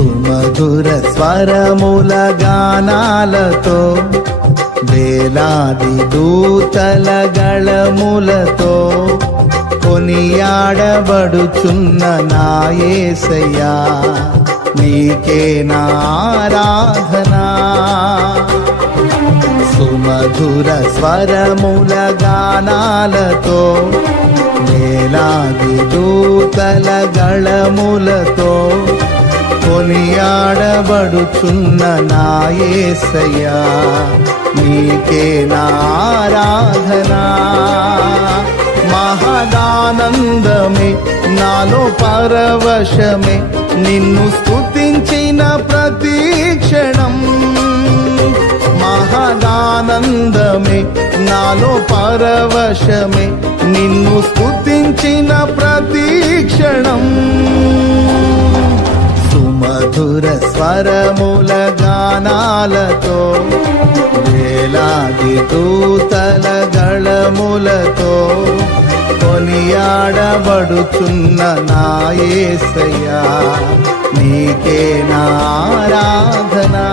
సుమధుర స్వరముల గానాలతో వేలాది దూతల గళములతో కొనియాడబడుచున్న నా యేసయ్యా నీకే నా ఆరాధనా. సుమధుర స్వరముల గానాలతో వేలాది దూతల గళములతో కొనియాడబడుచున్న నా యేసయ్యా నీకే నా ఆరాధనా. మహదానందమే నాలో పరవశమే నిన్ను స్తుతించిన ప్రతి క్షణం. మహదానందమే నాలో పరవశమే నిన్ను స్తుతించిన ప్రతి క్షణం. సుమధుర స్వరముల గానాలతో వేలాది దూతల గళములతో కొనియాడబడుచున్న నా యేసయ్యా నీకే నా ఆరాధనా.